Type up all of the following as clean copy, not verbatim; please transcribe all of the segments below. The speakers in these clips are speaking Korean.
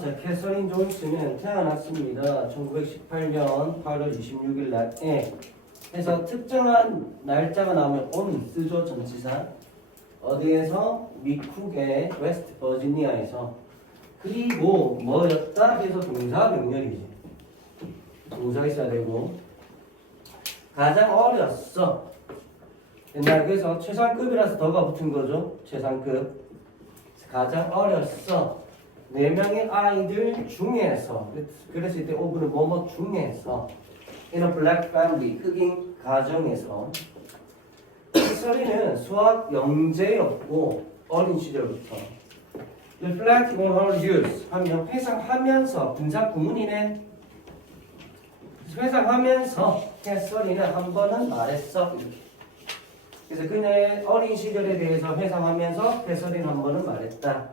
자, 캐서린 존스는 태어났습니다. 1918년 8월 26일 날에 해서 특정한 날짜가 나오면 on 쓰죠, 전치사. 어디에서? 미쿡의 웨스트 버지니아에서. 그리고 뭐였다? 해서 동사 명렬이지. 동사 있어야 되고. 가장 어렸어. 옛날 그래서 최상급이라서 더가 붙은 거죠. 최상급. 가장 어렸어. 4명의 아이들 중에서. 그래서 이때 오브는 뭐뭐 중에서. In a black family. 흑인 가정에서. 캐서린은 수학 영재였고 어린 시절부터. Reflecting on her youth. 하면 회상하면서 분사 구문이네. 회상하면서 캐서린은 한 번은 말했어. 이렇게. 그래서 그녀의 어린 시절에 대해서 회상하면서 캐서린 한 번은 말했다.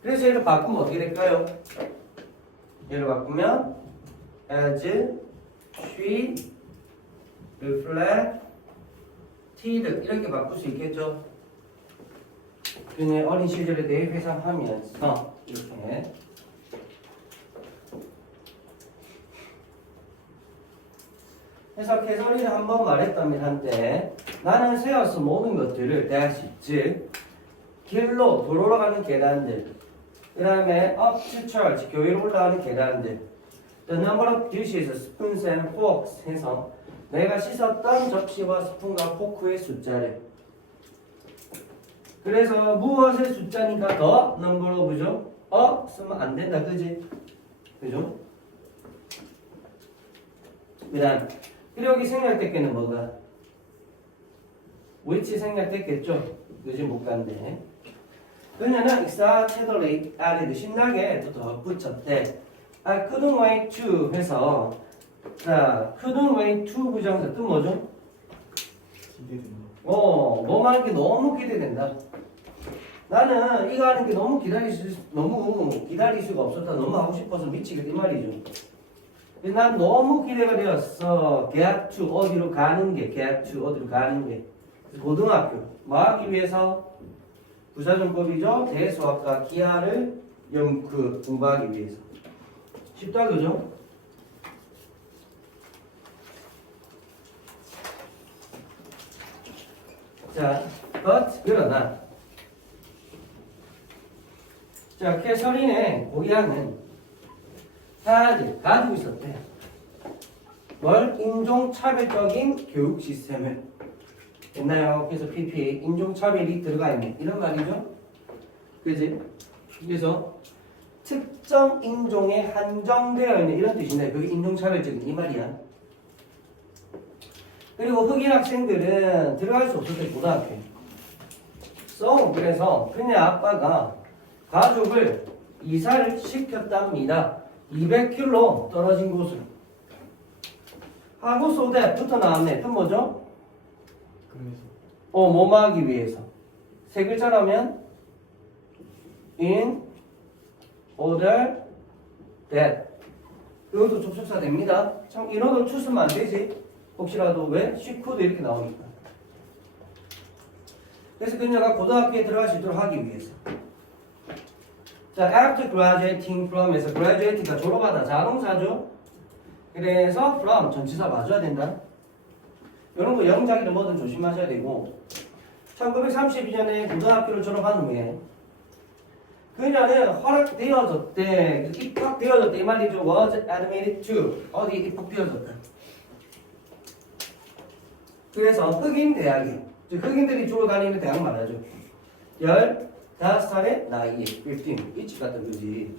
그래서 얘를 바꾸면 어떻게 될까요? 얘를 바꾸면 as she reflected 이렇게 바꿀 수 있겠죠? 그녀의 어린 시절에 대해 회상하면서 이렇게. 그래서 캐서린이 한번 말했답니다. 한때 나는 세어서 모든 것들을 다시 즉 길로 도로로 가는 계단들, 그 다음에 up to church 교회로 올라가는 계단들, the number of dishes, spoons and forks 해서 내가 씻었던 접시와 스푼과 포크의 숫자를. 그래서 무엇의 숫자니까 더 number of죠? 쓰면 안 된다, 그지? 그죠? 그다음 그리고 여기 생략됐겠는 뭐가? which 생략됐겠죠? 요즘 못 간대. 그녀는 excitedly added 신나게 또 덧붙였대. I couldn't wait to 해서 자 couldn't wait to 부정사 뜻 뭐죠? 기대된다. 뭐만 하는 게 너무 기대된다. 나는 이거 하는 게 너무 기다릴 수가 없었다. 너무 하고 싶어서 미치겠다 이 말이죠. 난 너무 기대가 되었어. get to 어디로 가는 게 get to 어디로 가는 게 고등학교 뭐 하기 위해서? 부사정법이죠. 대수학과 기하를 공부하기 위해서. 쉽다 그죠? 자, but 그러나 자, 캐서린의 고향은 가지고 있었대. 뭘? 인종차별적인 교육 시스템을. 됐나요? 그래서 PPA 인종차별이 들어가 있는 이런 말이죠. 그지? 그래서 특정 인종에 한정되어 있는 이런 뜻인데 그게 인종차별적인 이 말이야. 그리고 흑인 학생들은 들어갈 수 없었대 고등학교에. 그래서 그녀 아빠가 가족을 이사를 시켰답니다. 200km 떨어진 곳으로. 하고 소대부터 나왔네. 뜻 뭐죠? 그래서 뭐뭐 하기 위해서. 세 글자라면 in order that. 이것도 접속사 됩니다. 참 in order to 쓰면 안 되지. 혹시라도 왜? she could 이렇게 나오니까. 그래서 그녀가 고등학교에 들어갈 수 있도록 하기 위해서. 자, after graduating from에서 graduate가 졸업하다 자동사죠. 그래서 from 전치사 맞아야 된다. 이런 거 영작이든 뭐든 조심하셔야 되고 1932년에 고등학교를 졸업한 후에 그녀는 허락되어졌대. 입학되어졌대 이 말이죠. was admitted to 어디에 입학되어졌다. 그래서 흑인 대학에 즉 흑인들이 주로 다니는 대학 말하죠. 15살의 나이에 15 이치 같은 거지.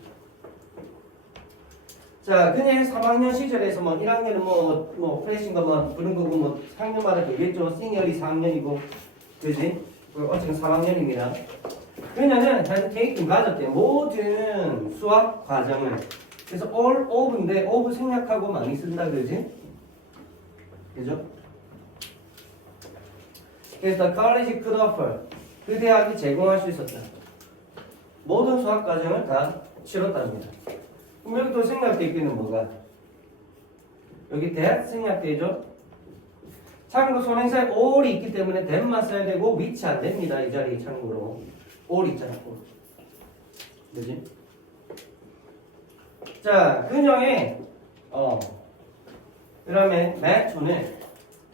자, 그녀의 3학년 시절에서 뭐 1학년은 뭐 프레시인가 뭐 그런 거고 뭐 4학년마다 되겠죠. 시니어리 4학년이고 그지? 어쨌든 3학년입니다. 그녀는 테이킹 가졌대. 모든 수학 과정을. 그래서 all of인데 of 생략하고 많이 쓴다 그러지? 그죠? 그래서 the college could offer 그 대학이 제공할 수 있었다. 모든 수학 과정을 다 치렀답니다. 그럼 여기 또 생략되어 있는 뭐가? 여기 that 생략되죠? 참고로 손행사에 all이 있기 때문에 that만 써야 되고 which 안 됩니다. 이 자리 참고로. all 있잖아. all. 그지? 자, 그녀의 그다음에 매촌을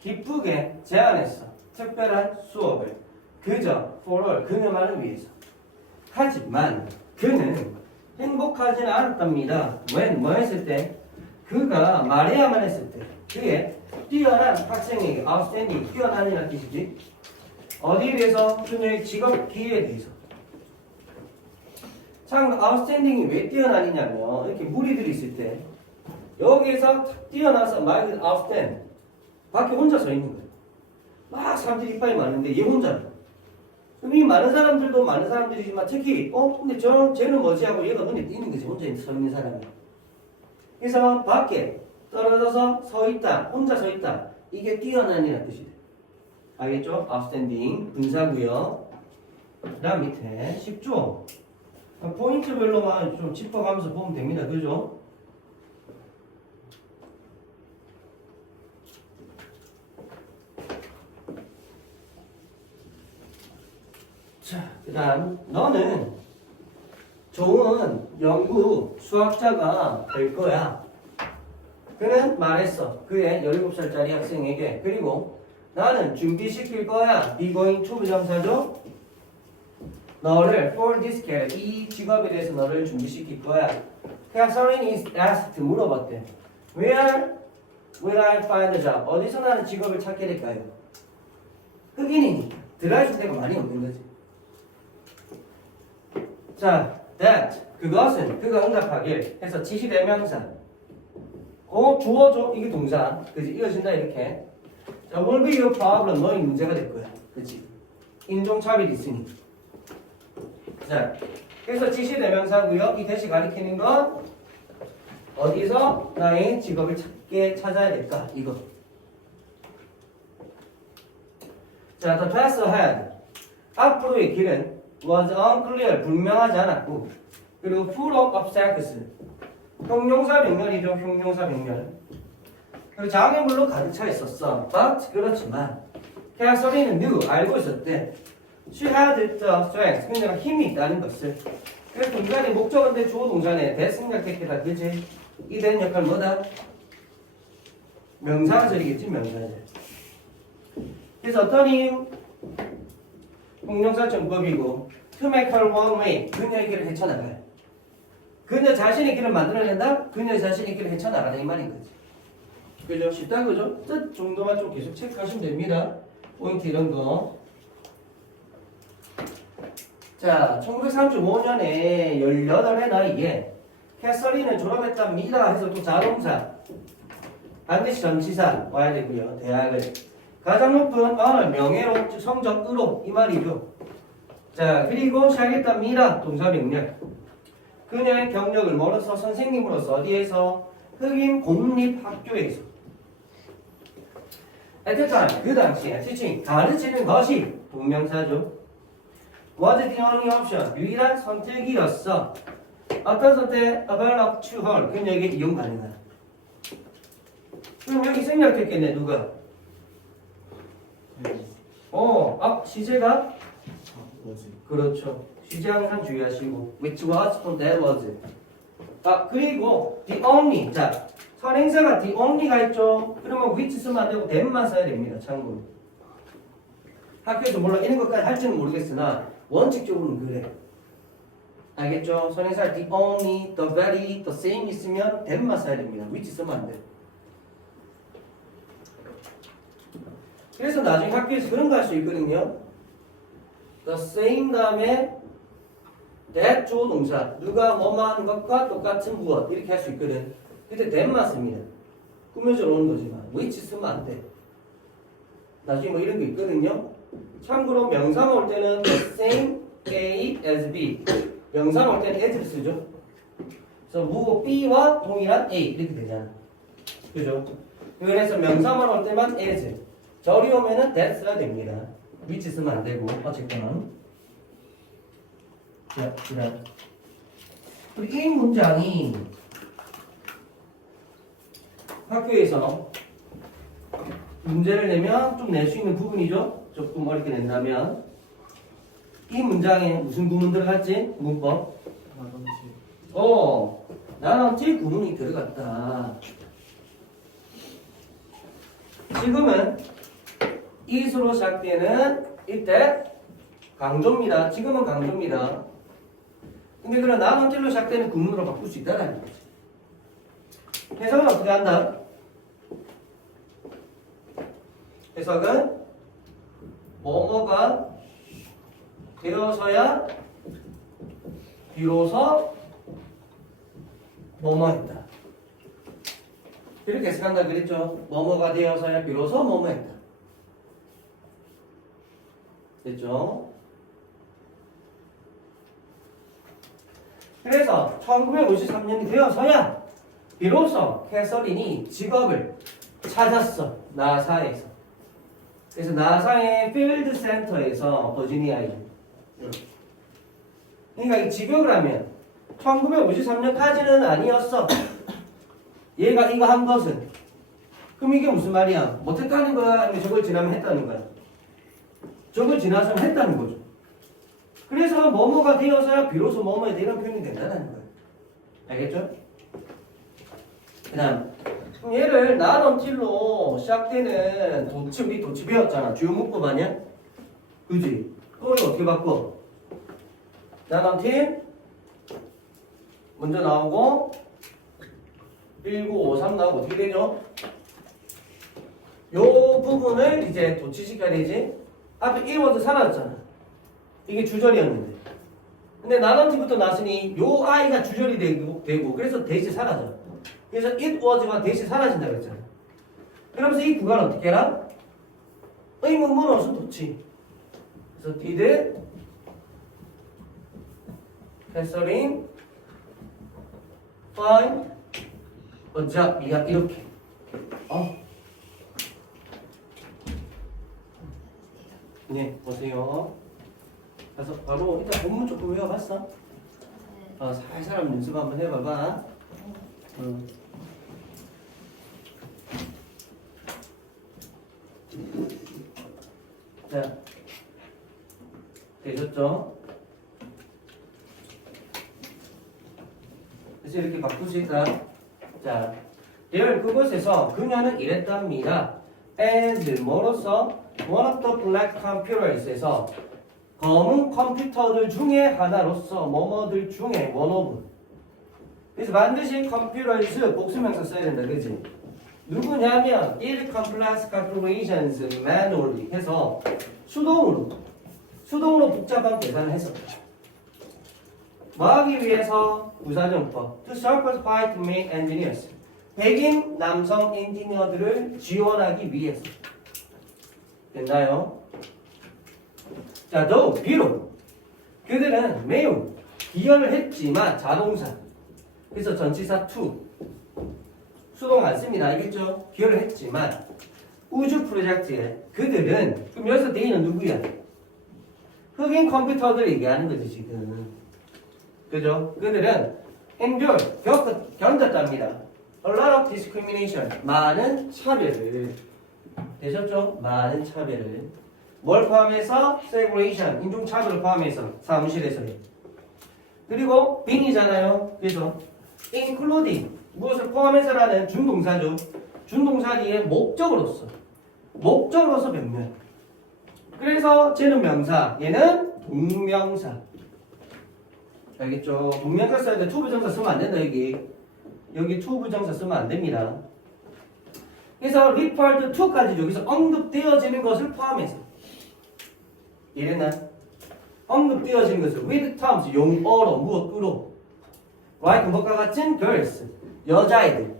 기쁘게 제안했어. 특별한 수업을 그저 for 그녀만을 위해서. 하지만 그는 행복하지는 않았답니다. when 뭐 했을 때? 그가 말해야만 했을 때. 그의 뛰어난 학생에게 outstanding 뛰어난이라는 뜻이지. 어디에 대해서? 그녀의 직업 기회에 대해서. 참 outstanding이 왜 뛰어나느냐면 이렇게 무리들이 있을 때 여기에서 뛰어나서 말 outstand 밖에 혼자 서 있는 거예요. 막 사람들이 이빨이 많은데 얘 혼자. 그럼 이 많은 사람들도 많은 사람들이지만 특히 근데 쟤는 뭐지 하고 얘가 눈에 띄는 거지. 혼자 서 있는 사람이. 그래서 밖에 떨어져서 서 있다. 혼자 서 있다. 이게 뛰어난이라는 뜻이 돼. 알겠죠? outstanding 분사구요. 그 다음 밑에 10조 포인트별로만 좀 짚어가면서 보면 됩니다. 그죠? 자, 그 다음 너는 좋은 연구 수학자가 될 거야. 그는 말했어. 그의 17살짜리 학생에게. 그리고 나는 준비시킬 거야. be going to 부정사죠. 너를 for this career 이 직업에 대해서 너를 준비시킬 거야. Catherine is asked 물어봤대. Where will I find a job? 어디서 나는 직업을 찾게 될까요? 흑인이니까 들어갈 데가 많이 없는 거지. 자, that 그것은 그가 응답하길 해서 지시대명사. 주어줘 이게 동사. 그지 이어진다 이렇게. 자, will be your problem 너희 문제가 될 거야. 그지 인종차별이 있으니. 자, 그래서 지시대명사고요. 이 대시 가리키는 건 어디서 나의 직업을 찾아야 될까? 이거. 자, the path ahead. 앞으로의 길은 was unclear. 불명하지 않았고. 그리고 full of obstacles. 형용사 명렬이죠. 형용사 명렬. 그리고 장애물로 가득 차 있었어. but 그렇지만 캐서린은 knew 알고 있었대. She had the strength. 그녀가 힘이 있다는 것을. 그래서 동사의 목적어인데 주어 동사네. 대 생각했겠다. 그치? 이 대는 역할 뭐다? 명사절이겠지. 명사절. 그래서 어떤 이유? 형용사 정법이고 to make her one way. 그녀의 길을 헤쳐나가요. 그녀 자신의 길을 만들어낸다? 그녀 자신의 길을 헤쳐나가다 이 말인 거지. 그죠? 쉽다 그죠? 뜻 정도만 좀 계속 체크하시면 됩니다. 포인트 이런 거. 자, 1935년에 18의 나이에 캐서린은 졸업했답니다. 해서 또 자동사 반드시 전치사 와야 되고요. 대학을 가장 높은 명예로 즉 성적으로 이 말이죠. 자, 그리고 시작했답니다. 동사 명령. 그녀의 경력을 멀어서 선생님으로서 어디에서? 흑인 공립학교에서. At the time, 그 당시에 teaching 가르치는 것이 동명사죠. Was the only option 유일한 선택이었어. 어떤 선택? Available to her 그녀에게 이용 가능한. 그럼 여기 생략됐겠네 누가? 시제가? 뭐지? 그렇죠. 시제 항상 주의하시고 which was from that was. 그리고 the only. 자, 선행사가 the only가 있죠. 그러면 which 쓰면 안 되고 that만 써야 됩니다. 참고로. 학교에서 물론 이런 것까지 할지는 모르겠으나 원칙적으로는 그래. 알겠죠? 선행사 the only, the very, the same 있으면 that만 써야 됩니다. which 쓰면 안 돼. 그래서 나중에 학교에서 그런 거 할 수 있거든요. the same 다음에 that 주어 동사 누가 뭐뭐 하는 것과 똑같은 무엇 이렇게 할 수 있거든. 그때 that만 씁니다. 꾸며져 오는 거지만 which 쓰면 안 돼. 나중에 뭐 이런 거 있거든요. 참고로 명사만 올 때는 the same A as B. 명사만 올 때는 as를 쓰죠. 그래서 무 B와 동일한 A 이렇게 되잖아. 그죠? 그래서 명사만 올 때만 as. 절이 오면은 that 써야 됩니다. which 쓰면 안 되고 어쨌거나. 자, 그다음 그리고 이 문장이 학교에서 문제를 내면 좀 낼 수 있는 부분이죠. 조금 어렵게 낸다면 이 문장에 무슨 구문 들어갔지? 문법. 나던지. 나란티 구문이 들어갔다. 지금은 is로 시작되는 이때 강조입니다. 지금은 강조입니다. 근데 그런 나란티로 시작되는 구문으로 바꿀 수 있다는 거지. 해석은 어떻게 한다? 해석은 뭐뭐가 되어서야 비로소 뭐뭐 했다. 이렇게 해석한다 그랬죠? 뭐뭐가 되어서야 비로소 뭐뭐 했다. 됐죠? 그래서 1953년이 되어서야 비로소 캐서린이 직업을 찾았어. 나사에서. 그래서 나사의 필드 센터에서 버지니아에. 그러니까 이 직업을 하면 1953년까지는 아니었어. 얘가 이거 한 것은. 그럼 이게 무슨 말이야? 못했다는 거야? 아니면 저걸 지나면 했다는 거야? 저걸 지나서면 했다는 거죠. 그래서 뭐뭐가 되어서야 비로소 뭐뭐에 대한 표현이 된다는 거예요. 알겠죠? 그 다음 얘를 나넘틸로 시작되는 도치, 우리 도치 배웠잖아. 주요 문법 아니야? 그지? 그럼 이거 어떻게 바꿔? 나넘틸 먼저 나오고 1953 나오고 어떻게 되죠? 요 부분을 이제 도치시켜야 되지? 앞에 1워드 사라졌잖아. 이게 주절이었는데. 근데 나넘틸부터 나왔으니 요 아이가 주절이 되고 그래서 대시 사라져. 그래서 it was가 대시 사라진다 그랬잖아. 그러면서 이 구간을 어떻게 해라? 의문문 없음 도치. 그래서 did Catherine find a job? 이렇게. 네, 보세요. 그래서 바로 일단 본문 조금 외워봤어? 살살 한번 연습 한번 해봐봐. 자, 되셨죠? 그래서 이렇게 바꾸실까? 자, there 그곳에서 그녀는 이랬답니다. as 뭐로서 one of the black computers에서 검은 컴퓨터들 중에 하나로서 뭐뭐들 중에 one of. 그래서 반드시 computers 복수명사 써야 된다, 그지? 누구냐면 did complex calculations manually 해서 수동으로 복잡한 계산을 했었다. 뭐 하기 위해서? 부사정법. To support white male engineers. 백인 남성 엔지니어들을 지원하기 위해서. 됐나요? 자, though, 비록 그들은 매우 기여를 했지만 자동사. 그래서 전치사 to. 수동 안 씁니다. 알겠죠? 기여를 했지만 우주 프로젝트에 그들은 그럼 여기서 they는 누구야? 흑인 컴퓨터들 얘기하는 거지 지금. 그죠? 그들은 endure 견뎠답니다. A lot of discrimination 많은 차별을. 되셨죠? 많은 차별을. 뭘 포함해서? segregation 인종차별을 포함해서 사무실에서요. 그리고 being이잖아요. 그래서 including 무엇을 포함해서라는 준동사죠. 준동사 뒤에 목적으로서 변명. 그래서 쟤는 명사, 얘는 동명사. 알겠죠? 동명사 써야 돼. 투부정사 쓰면 안 된다. 여기 투부정사 쓰면 안 됩니다. 그래서 referred to까지 여기서 언급되어지는 것을 포함해서. 이래나 언급되어지는 것을 with terms 용어로 무엇으로 like 뭐가 같은 girls 여자애들.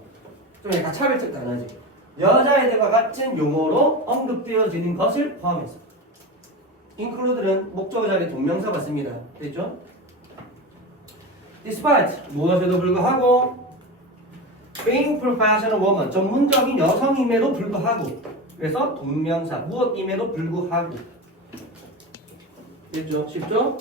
좀 약간 차별적 단어지. 여자애들과 같은 용어로 언급되어지는 것을 포함해서. include는 목적어 자리 동명사가 씁니다. 됐죠? despite 무엇에도 불구하고 being professional woman 전문적인 여성임에도 불구하고. 그래서 동명사 무엇임에도 불구하고. 됐죠? 쉽죠?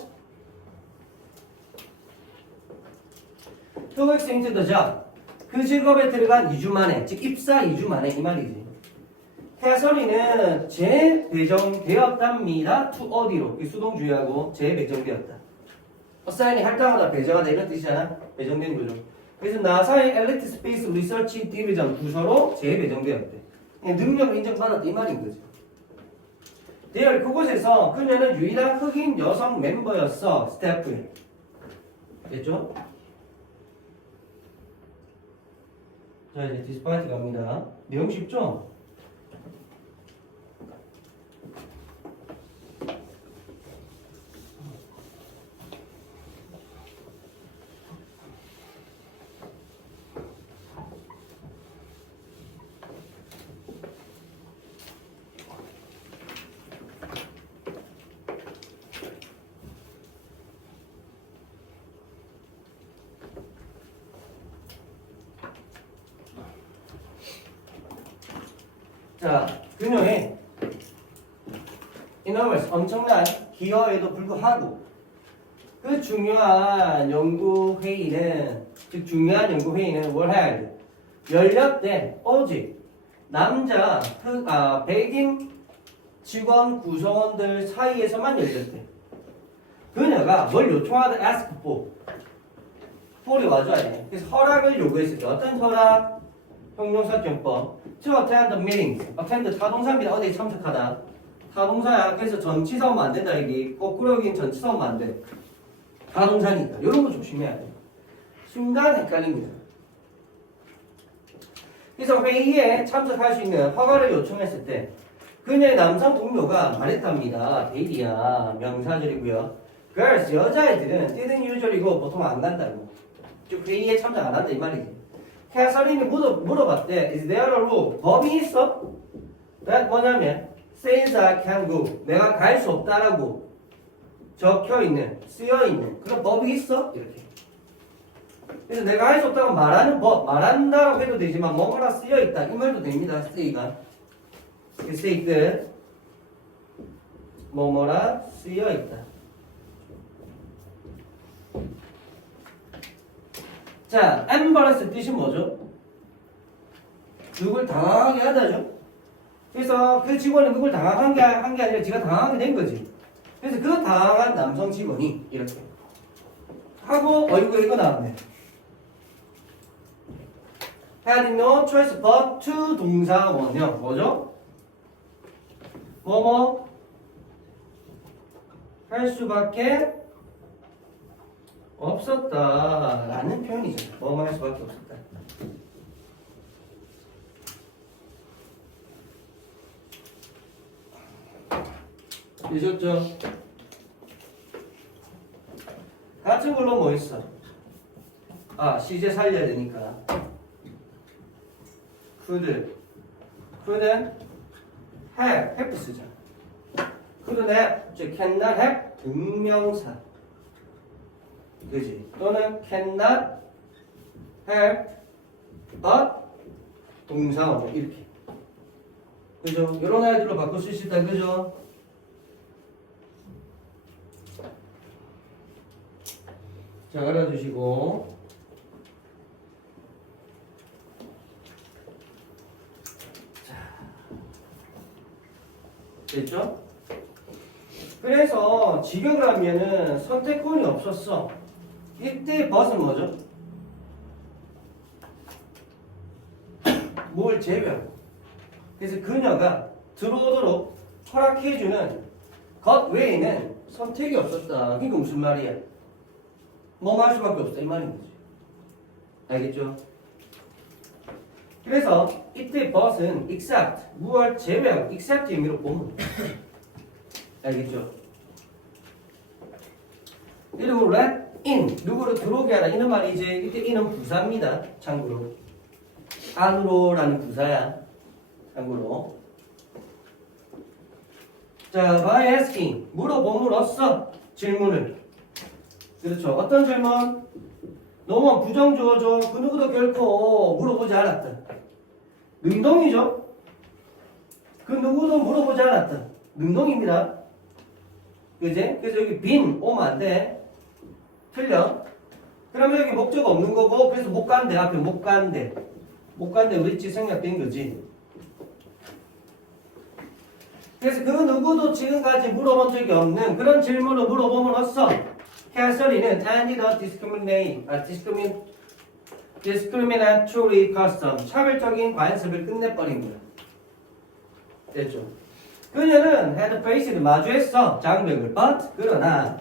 To accept the job 그 직업에 들어간 2주 만에 즉 입사 2주 만에 이 말이지. 캐서린은 재배정되었답니다. to 어디로? 수동 주의하고 재배정되었다. 어사인이 할당하다 배정하다 이런 뜻이잖아. 배정된 거죠. 그래서 나사의 엘리트 스페이스 리서치 디비전 부서로 재배정되었대. 능력을 인정받았다 이 말인 거죠. 대열 그곳에서 그녀는 유일한 흑인 여성 멤버였어. 스태프에. 됐죠? 자 이제 디스파이트 갑니다. 내용 쉽죠? 자, 그녀의 in other words, 엄청난 기여에도 불구하고 그 중요한 연구 회의는 뭘 해야 돼? 열렸대. 오직 남자 백인 직원 구성원들 사이에서만 열렸대. 그녀가 뭘 요청하든 ask for이 와줘야 돼. 그래서 허락을 요구했을 때 어떤 허락? 형용사정법 to attend the meetings. attend 타동사입니다. 어디에 참석하다. 타동사야. 그래서 전치사 오면 안 된다. 여기 거꾸로 여긴 전치사 오면 안 돼. 타동사니까. 이런 거 조심해야 돼. 순간 헷갈립니다. 그래서 회의에 참석할 수 있는 허가를 요청했을 때 그녀의 남성 동료가 말했답니다. 데이리야. 명사절이고요. girls, 여자애들은 didn't usually고 보통 안 간다고. 즉 회의에 참석 안 한다 이 말이지. 캐서린이 물어봤대. Is there a rule? 법이 있어? that 뭐냐면 says I can't go. 내가 갈 수 없다라고 적혀있는, 쓰여있는 그런 법이 있어? 이렇게. 그래서 내가 할 수 없다고 말하는 법, 말한다라고 해도 되지만 뭐뭐라 쓰여있다 이 말도 됩니다. say가. say 끝. 뭐뭐라 쓰여있다. 자, embarrass 뜻이 뭐죠? 누굴 당황하게 하다죠? 그래서 그 직원이 누굴 당황한 게 아니라 지가 당황하게 된 거지. 그래서 그 당황한 남성 직원이 이렇게 하고 이거 나왔네. had no choice but to 동사 원형 뭐죠? 뭐뭐 할 수밖에 없었다 라는 표현이죠. 뭐뭐 할 수밖에 없었다. 되셨죠? 같은 걸로 뭐 있어? 시제 살려야 되니까 couldn't have 쓰자. couldn't have, 즉 cannot have 등명사 그지? 또는 cannot have but 동사어 이렇게 그죠? 이런 아이들로 바꿀 수 있다 그죠? 자 알아두시고 자 됐죠? 그래서 직역을 하면은 선택권이 없었어. 이때 벗은 뭐죠? 뭘 제외하고. 그래서 그녀가 들어오도록 허락해주는 것 외에는 선택이 없었다. 그게 무슨 말이야? 뭐만 할 수밖에 없다 이 말인 거지. 알겠죠? 그래서 이때 벗은 except 무엇 제외하고 except 의미로 보면 알겠죠? 그리고 let in 누구를 들어오게 하다 이런 말이지. 이때 in은 부사입니다. 참고로 안으로라는 부사야. 참고로 자 by asking 물어봄으로써 질문을 그렇죠. 어떤 질문? 너무 부정주어죠. 그 누구도 결코 물어보지 않았다. 능동이죠. 그 누구도 물어보지 않았다. 능동입니다. 그지? 그래서 여기 빈 오면 안 돼. 틀려. 그러면 여기 목적 없는 거고 그래서 못 간대 앞에 못 간대. 못 간대 우리지 생략된 거지. 그래서 그 누구도 지금까지 물어본 적이 없는 그런 질문을 물어봄으로써 캐서린은 ended a discriminatory custom, 차별적인 관습을 끝내버린 거야. 됐죠? 그녀는 had faced, 마주했어, 장벽을. but, 그러나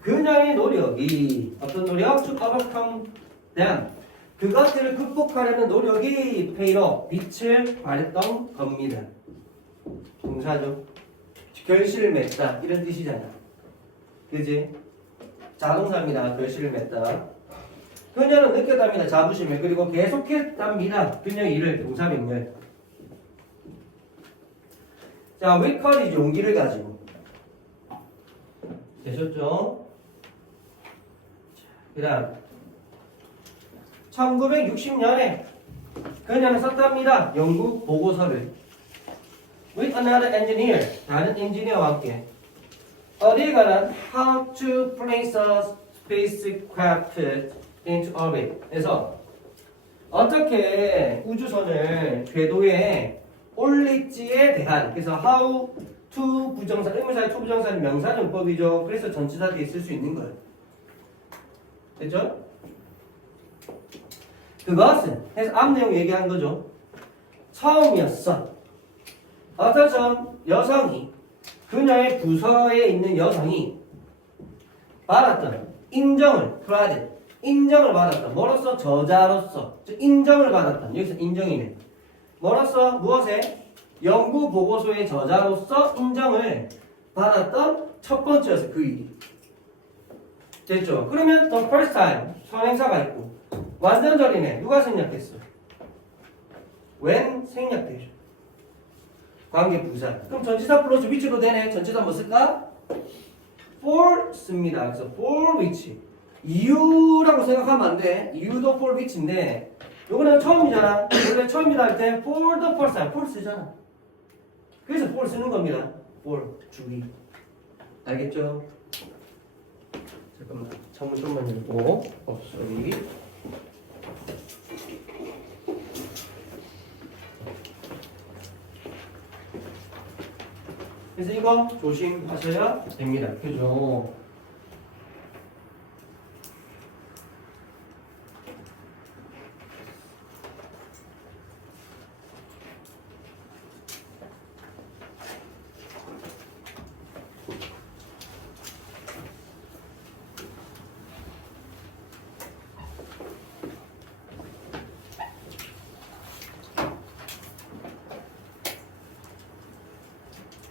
그녀의 노력이, 어떤 노력? to overcome them, 그것들을 극복하려는 노력이 paid off, 빛을 발했던 겁니다. 동사죠. 결실을 맺다 이런 뜻이잖아. 그지? 자동사입니다. 결실을 맺다. 그녀는 느꼈답니다. 자부심을. 그리고 계속했답니다. 그녀의 일을. 동사 명렬. 자, with courage, 용기를 가지고. 되셨죠? 그 다음 1960년에 그녀는 썼답니다. 연구 보고서를. with another engineer, 다른 엔지니어와 함께 어디에 관한 how to place a spacecraft into orbit. 그래서 어떻게 우주선을 궤도에 올릴지에 대한, 그래서 how to 부정사, 의문사의 to 부정사는 명사정법이죠. 그래서 전치사 뒤에 쓸 수 있는 거예요. 됐죠? 그것은 해서 앞 내용 얘기한 거죠. 처음이었어. 어떤 여성이, 그녀의 부서에 있는 여성이 받았던 인정을, credit, 인정을 받았던, 뭐로서? 저자로서, 즉 인정을 받았던, 여기서 인정이네. 뭐로서? 무엇에? 연구 보고서의 저자로서 인정을 받았던 첫 번째였어, 그 일이. 됐죠? 그러면 the first time, 선행사가 있고 완전절이네. 누가 생략됐어? when 생략되죠. 관계 부사. 그럼 전치사 플러스 which로 되네. 전치사 뭐 쓸까? for 씁니다. 그래서 for which. 이유라고 생각하면 안 돼. 이유도 for which인데 요거는 처음이잖아. 원래 처음이다 할 때 for the first time. for 쓰잖아. 그래서 for 쓰는 겁니다. for 주의. 알겠죠? 잠깐만. 창문 좀만 열고. sorry. 그래서 이거 조심하셔야 됩니다. 그죠?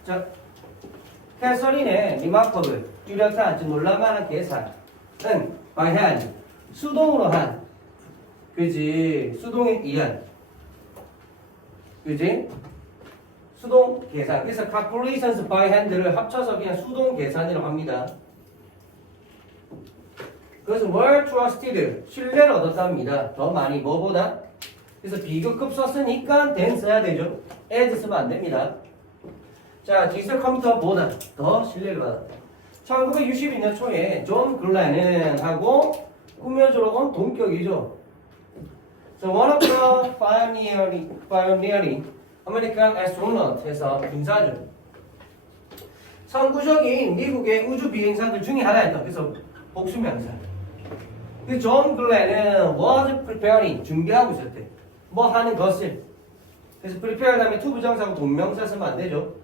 자, 캐서린의 리마커블, 뚜렷한, 즉 놀랄만한 계산은 by hand, 수동으로 한, 그지? 수동에 의한, 그지? 수동 계산. 그래서 calculations by hand를 합쳐서 그냥 수동 계산이라고 합니다. 그것은 were trusted, 신뢰를 얻었답니다. 더 많이 뭐보다? 그래서 비교급 썼으니까 then 써야 되죠. as 쓰면 안 됩니다. 자, 디지털 컴퓨터보다 더 신뢰를 받았다. 1962년 초에 존 글렌은 하고 꾸며주러 온 동격이죠. So one of the pioneering American astronaut 해서 군사죠. 선구적인 미국의 우주 비행사들 중에 하나였다. 그래서 복수명사. 그 존 글렌은 was preparing, 준비하고 있었대. 뭐 하는 것을. 그래서 prepare 다음에 to 부정사고 동명사 쓰면 안 되죠.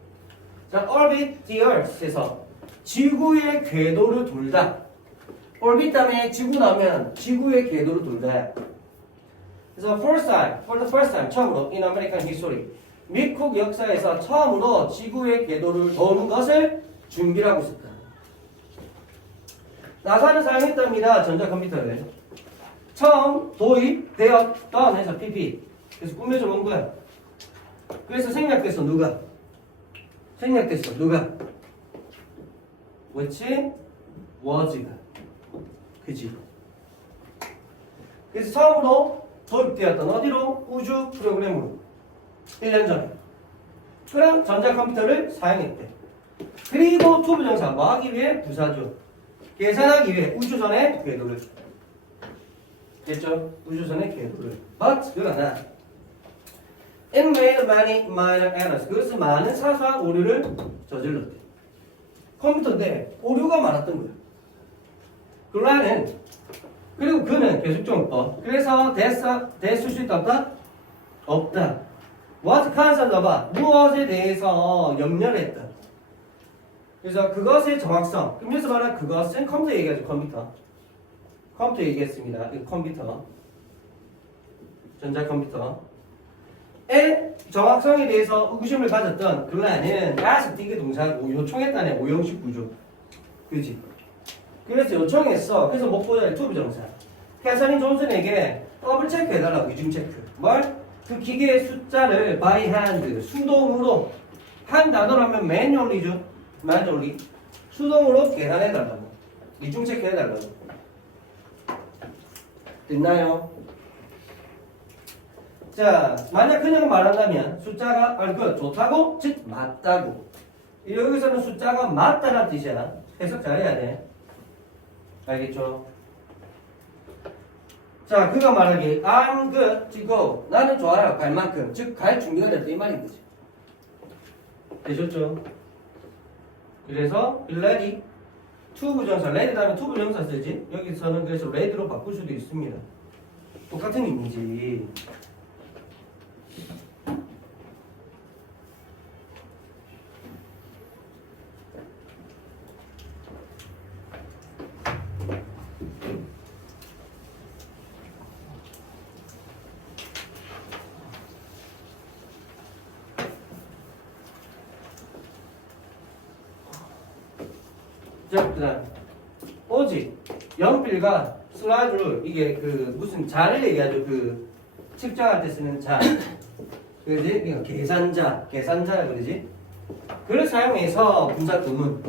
자, orbit the earth에서 지구의 궤도를 돌다. orbit 다음에 지구 나오면 지구의 궤도를 돌다. 그래서 for the first time, 처음으로 in American history, 미국 역사에서 처음으로 지구의 궤도를 도는 것을 준비를 하고 있었다. 나사는 사용했답니다. 전자컴퓨터를. 처음 도입되었던 해서 PP. 그래서 꾸며져 온 거야. 그래서 생략됐어. 누가? 생략됐어. 누가? which was가. 그지? 그래서 처음으로 도입되었던 어디로? 우주 프로그램으로. 1년 전에. 그럼 전자컴퓨터를 사용했대. 그리고 to 부정사 뭐 하기 위해? 부사죠. 계산하기 위해 우주선의 궤도를. 됐죠? 우주선의 궤도를. but 그러나 It made many minor errors. 그것은 많은 사소한 오류를 저질렀대. 컴퓨터인데 오류가 많았던 거야. 글라는 그리고 그는 계속적법. 그래서 됐을 수 있다 없다? 없다. Was concerned about 무엇에 대해서 염려를 했다. 그래서 그것의 정확성. 그러면서 말하는 그것은 컴퓨터 얘기하죠. 컴퓨터 얘기했습니다. 이 컴퓨터. 전자컴퓨터의 정확성에 대해서 의구심을 가졌던 글라는 as 디귿 동사고 요청했다네. 오형식 구조. 그지? 그래서 요청했어. 그래서 목보자의 투부정사. 캐서린 존슨에게 더블 체크 해달라고. 이중 체크. 뭘? 그 기계의 숫자를 by hand 수동으로 한 단어로 하면 매뉴얼리죠. 매뉴얼리 수동으로 계산해달라고. 이중 체크 해달라고. 됐나요? 자, 만약 그냥 말한다면 숫자가 좋다고 즉 맞다고. 여기서는 숫자가 맞다는 뜻이야. 해석 잘해야 돼. 알겠죠? 자, 그가 말하기 I'm good to go. 나는 좋아요. 갈 만큼. 즉 갈 준비가 됐다 이 말인 거지. 되셨죠? 그래서 ready to 부정사. ready 다음에 to 부정사 쓰지. 여기서는 그래서 ready로 바꿀 수도 있습니다. 똑같은 의미지. 자, 그다음 오직 연필과 슬라이드를 이게 그 무슨 자를 얘기하죠. 그 측정할 때 쓰는 자, 그지? 그러니까 계산자 그러지? 그걸 사용해서 분사 구문.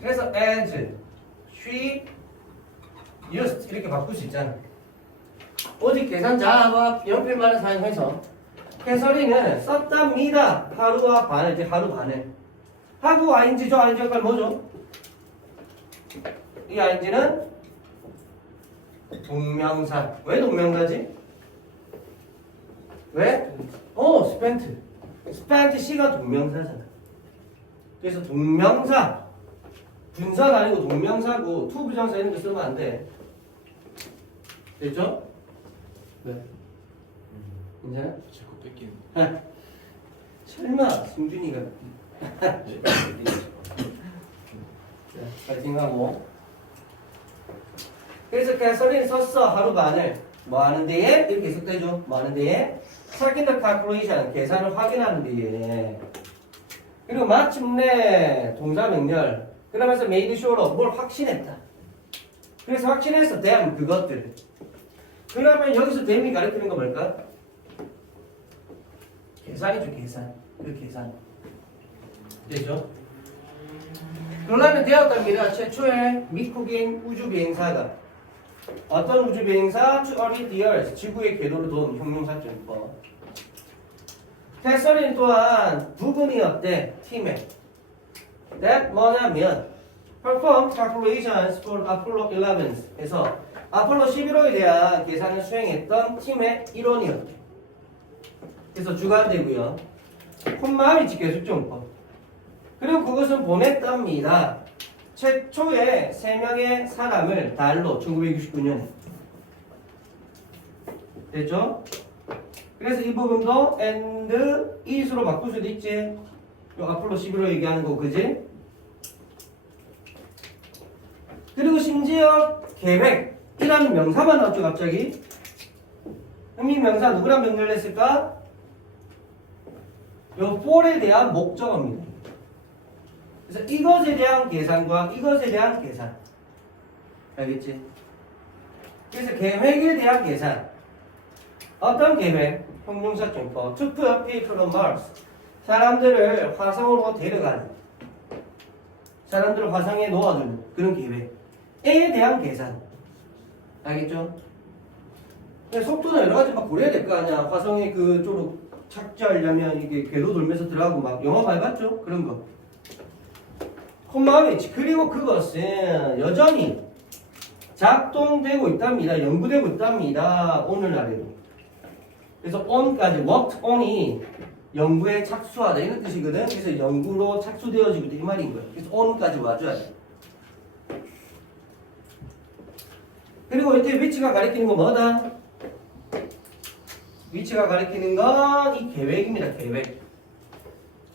그래서 as, she, used 이렇게 바꿀 수 있잖아. 오직 계산자와 연필만을 사용해서 캐서린은 썼답니다. 하루와 반을 이제 하루 반을. 하고 ing 저 ing 역할 뭐죠? 이 ing는 동명사. 왜 동명사지? 왜? spent. spent C가 동명사잖아. 그래서 동명사. 분사가 아니고 동명사고 to 부정사 이런 거 쓰면 안 돼. 됐죠? 네. 괜찮아? 자꾸 뺏기는. 설마 승준이가 자, 파이팅하고. 그래서 캐서린 썼어. 하루 반을 뭐 하는 데에 이렇게 해석되죠. 뭐 하는 데에 second calculation 계산을 확인하는 데에. 그리고 마침내 동사 명렬. 그러면서 made sure로 뭘 확신했다. 그래서 확신해서 damn 그것들. 그러면 여기서 damn이 가리키는 거 뭘까? 계산이죠. 계산. 그 계산. 되죠? 그러면 되었답니다. 최초의 미국인 우주비행사가 어떤 우주비행사? To orbit the Earth, 지구의 궤도를 돈 형용사점법. 캐서린 또한 부분이 없대. 팀에. That 뭐냐면 perform calculations for Apollo 11에서 아폴로 11호에 대한 계산을 수행했던 팀의 일원이었대. 그래서 주관되고요. 콤마음이 계속정법. 그리고 그것은 보냈답니다. 최초의 3명의 사람을 달로 1969년에. 됐죠? 그래서 이 부분도 and is로 바꿀 수도 있지. 요 앞으로 11호 얘기하는 거 그지? 그리고 심지어 계획이라는 명사만 나왔죠 갑자기. 흥미명사 누구랑 연결했을까? 요 for에 대한 목적어입니다. 그래서 이것에 대한 계산과 이것에 대한 계산. 알겠지? 그래서 계획에 대한 계산. 어떤 계획? 형용사정법. To put people on Mars. 사람들을 화성으로 데려가는. 사람들을 화성에 놓아두는 그런 계획에 대한 계산. 알겠죠? 속도나 여러 가지 막 고려해야 될 거 아니야. 화성에 그쪽으로 착지하려면 이게 궤도 돌면서 들어가고 막 영화 많이 봤죠? 그런 거. 콤마음이지. 그리고 그것은 여전히 작동되고 있답니다. 연구되고 있답니다. 오늘날에도. 그래서 on까지 worked on이 연구에 착수하다 이런 뜻이거든. 그래서 연구로 착수되어지고 이 말인 거야. 그래서 on까지 와줘야 돼. 그리고 이때 위치가 가리키는 건 뭐다? 위치가 가리키는 건 이 계획입니다.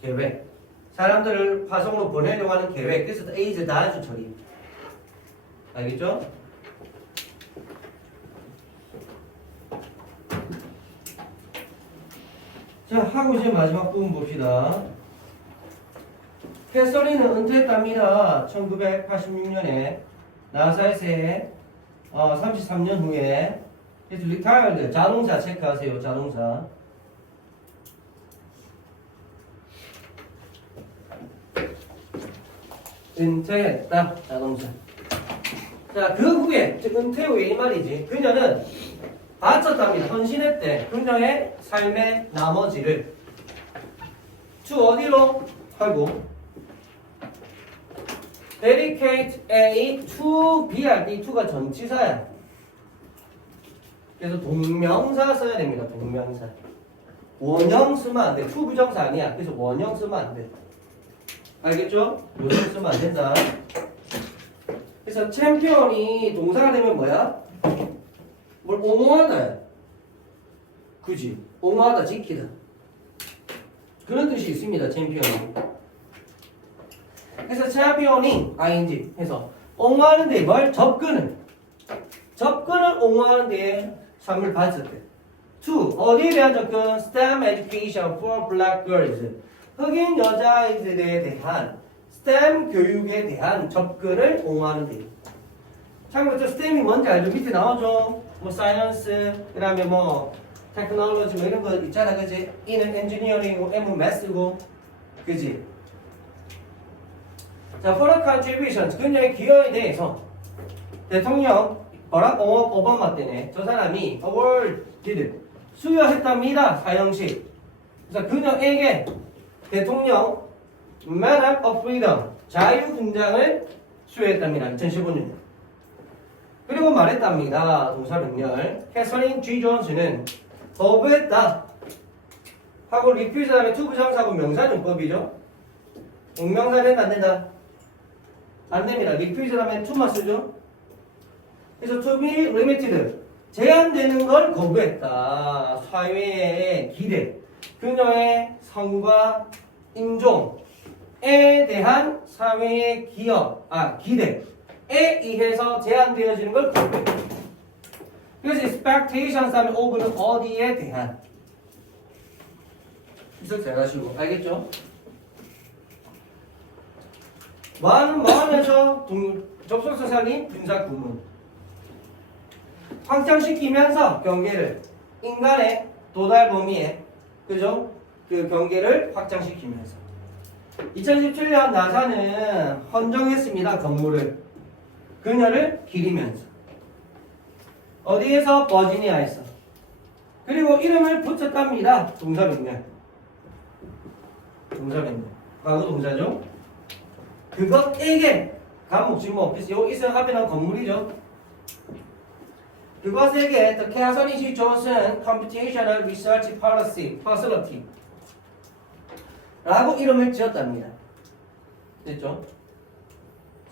계획. 사람들을 화성으로 보내려고 하는 계획. 그래서 is 다수 처리. 알겠죠? 자, 하고 이제 마지막 부분 봅시다. 캐서린은 은퇴했답니다. 1986년에 나사에서 33년 후에 그래서 retired 자동차 체크하세요. 자동차. 은퇴했다. 자동차. 자, 그 후에 즉 은퇴 후에 이 말이지. 그녀는 바쳤답니다. 헌신했대. 그녀의 삶의 나머지를 to 어디로 하고 dedicate A to BRD to가 전치사야. 그래서 동명사 써야 됩니다. 동명사. 원형 쓰면 안 돼. to 부정사 아니야. 그래서 원형 쓰면 안 돼. 알겠죠? 원형 쓰면 안 된다. 그래서 챔피언이 동사가 되면 뭐야? 뭘 옹호하다. 그지? 옹호하다, 지키다. 그런 뜻이 있습니다. 챔피언이. 그래서 챔피언이 ing 해서 옹호하는 데 뭘? 접근을 옹호하는 데에 삶을 바쳤대. to 어디에 대한 접근? STEM education for black girls. 흑인 여자아이들에 대한 STEM 교육에 대한 접근을 옹호하는 데. 참고로 STEM이 뭔지 알죠? 밑에 나오죠? 뭐 사이언스, 그 다음에 뭐 테크놀로지 뭐 이런 거 있잖아, 그지? E는 엔지니어링이고 M은 매스고, 그지? 자, for the contributions, 그녀의 기여에 대해서 대통령 버락 오바마 때네 저 사람이 awarded 수여했답니다. 사형식. 그래서 그녀에게 대통령 Medal of Freedom 자유훈장을 수여했답니다. 2015년. 그리고 말했답니다. 동사 명렬. 캐서린 G 존스는 거부했다. 하고 refuse 다음에 to 부정사고 명사용법이죠. 동명사 된다 안 된다? 안 됩니다. refuse 다음에 to만 쓰죠. 그래서 to be limited 제한되는 걸 거부했다. 사회의 기대, 그녀의 성과 인종에 대한 사회의 기대에 의해서 제한되어지는 걸 거부했다. 그래서 expectations 하면 of는 어디에 대한. 이석 잘 하시고 알겠죠? 뭐하면서 접속사 살린 분사 구문 확장시키면서 경계를 인간의 도달 범위에 그죠? 그 경계를 확장시키면서 2017년 나사는 헌정했습니다. 건물을 그녀를 기리면서 어디에서? 버지니아에서. 그리고 이름을 붙였답니다. 동사명령. 과거 동사죠. 그것에게 감목지목. 그래서 요 있은 앞에 나온 건물이죠. 그것에게 The Catherine G. Johnson Computational Research Policy Facility 라고 이름을 지었답니다. 됐죠?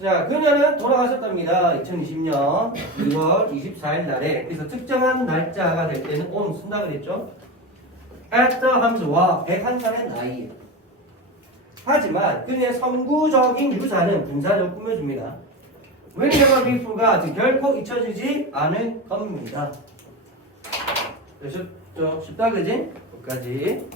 자, 그녀는 돌아가셨답니다. 2020년 2월 24일 날에. 그래서 특정한 날짜가 될 때는 on 쓴다 그랬죠? at the 하면서 101살의 나이에. 하지만 그녀의 선구적인 유산은 분사적 꾸며줍니다. Whenever we forgot 결코 잊혀지지 않을 겁니다. 쉽다 그지? 끝까지.